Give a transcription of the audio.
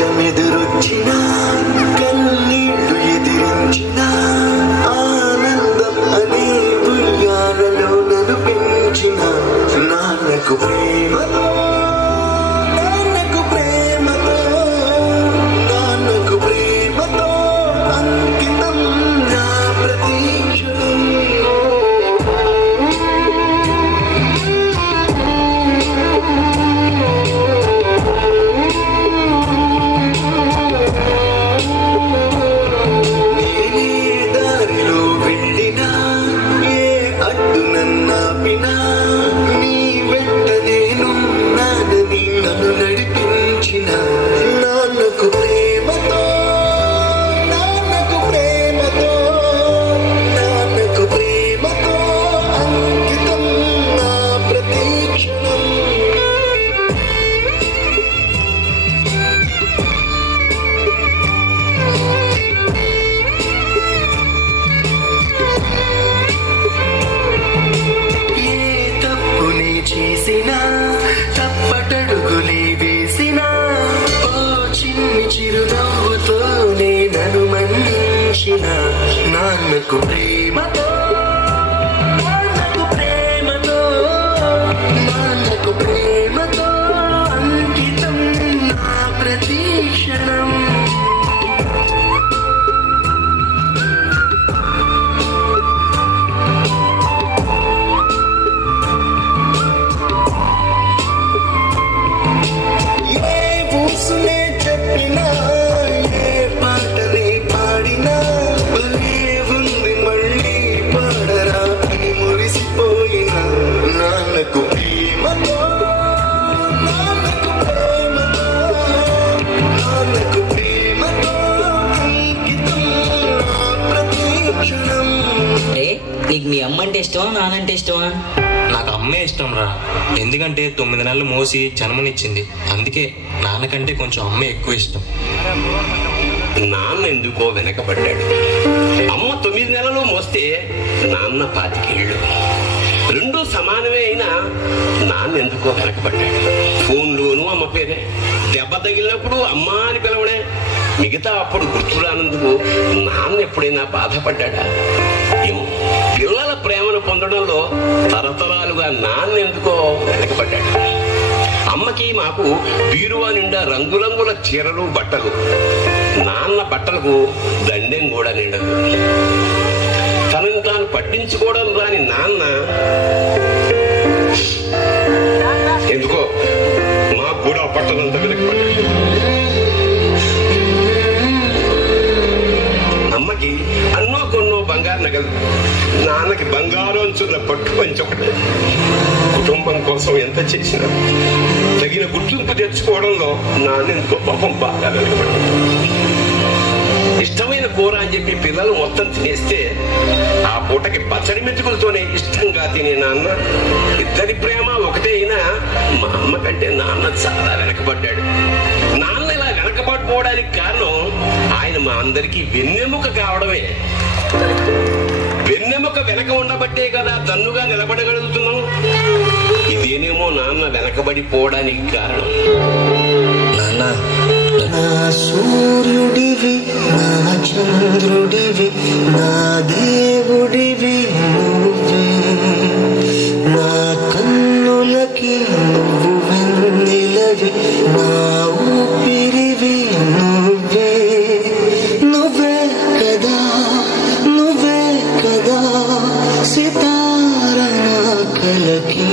కష్టమెదురొచ్చినా కన్నీళ్లు ఎదిరించినా ఆనందం అనే ఉయ్యాలలో నన్ను పెంచిన నాన్నకు ప్రేమతో అంకితం నా ప్రతీక్షణం. చేసినా తప్పటడుగులే వేసినా ఓ చిన్ని చిరునవ్వుతోనే నన్ను మన్నించిన నాన్నకు ప్రేమతో నాన్నకు ప్రేమతో నాన్నకు ప్రేమతో అంకితం నా ప్రతీక్షణం. చెప్పినా ఏ పాటనే పాడినా భలే ఉంది మళ్ళీ పాడరా అని మురిసిపోయిన నాన్నకు ప్రేమతో నాన్నకు ప్రేమతో నాన్నకు ప్రేమతో అంకితం నా ప్రతీక్షణం. నీకు మీ అమ్మ అంటే ఇష్టమా నాన్నంటే ఇష్టమా? నాకు అమ్మే ఇష్టం రా. ఎందుకంటే 9 నెలలు మోసి జన్మనిచ్చింది. అందుకే నాన్నకంటే కొంచెం అమ్మే ఎక్కువ ఇష్టం. నాన్న ఎందుకో వెనకబడ్డాడు. అమ్మ 9 నెలలు మోస్తే నాన్న 25 ఏళ్ళు. రెండూ సమానమే అయినా నాన్న ఎందుకో వెనకబడ్డాడు. ఫోన్లోనూ అమ్మ పేరే, దెబ్బ తగిలినప్పుడు అమ్మ అని పిలవడే. మిగతా అప్పుడు గుర్తురానందుకు నాన్న ఎప్పుడైనా బాధపడ్డా? ఏమో, పిల్లల ప్రేమను పొందడంలో తరతరాలుగా నాన్న ఎందుకో వెనకబడ్డాడు. అమ్మకి మాకు బీరువా నిండా రంగురంగుల చీరలు బట్టలు. నాన్న బట్టలకు దండెం కూడా నిండదు. తనని తాను పట్టించుకోవడం రాని నాన్న ఎందుకో మాకు కూడా పట్టదంతా వెనకబడ్డాడు. అమ్మకి అన్నో కొన్నో బంగారు నగలు, నాన్నకి బంగారు అంచున్న పట్టు పంచొకటి. కుటుంబం కోసం ఎంత చేసినా తగిన గుర్తింపు తెచ్చుకోవడంలో నాన్న ఎందుకో పాపం బాగా వెనకబడ్డాడు. ఇష్టమైన కూర అని చెప్పి పిల్లలు మొత్తం తినేస్తే ఆ పూటకి పచ్చడి మెతుకులతోనే ఇష్టంగా తినే నాన్న. ఇద్దరి ప్రేమ ఒకటే అయినా మా అమ్మ కంటే నాన్న చాలా వెనకబడ్డాడు. నాన్న ఇలా వెనకబడిపోవడానికి కారణం ఆయన మా అందరికీ వెన్నెముక కావడమే. వెన్నెముక వెనక ఉండబట్టే కదా దన్నుగా నిలబడగలుగుతున్నాం. ఇదేనేమో నాన్న వెనకబడిపోవడానికి కారణం. నాన్న, నా సూర్యుడివి, నా చంద్రుడివి, నా దేవుడివి నువ్వే. నా కన్నులకి నువ్వు వెన్నెలవి, నా ఊపిరివి నువ్వే. నువ్వే కదా, నువ్వే కదా సితార నా కలకి.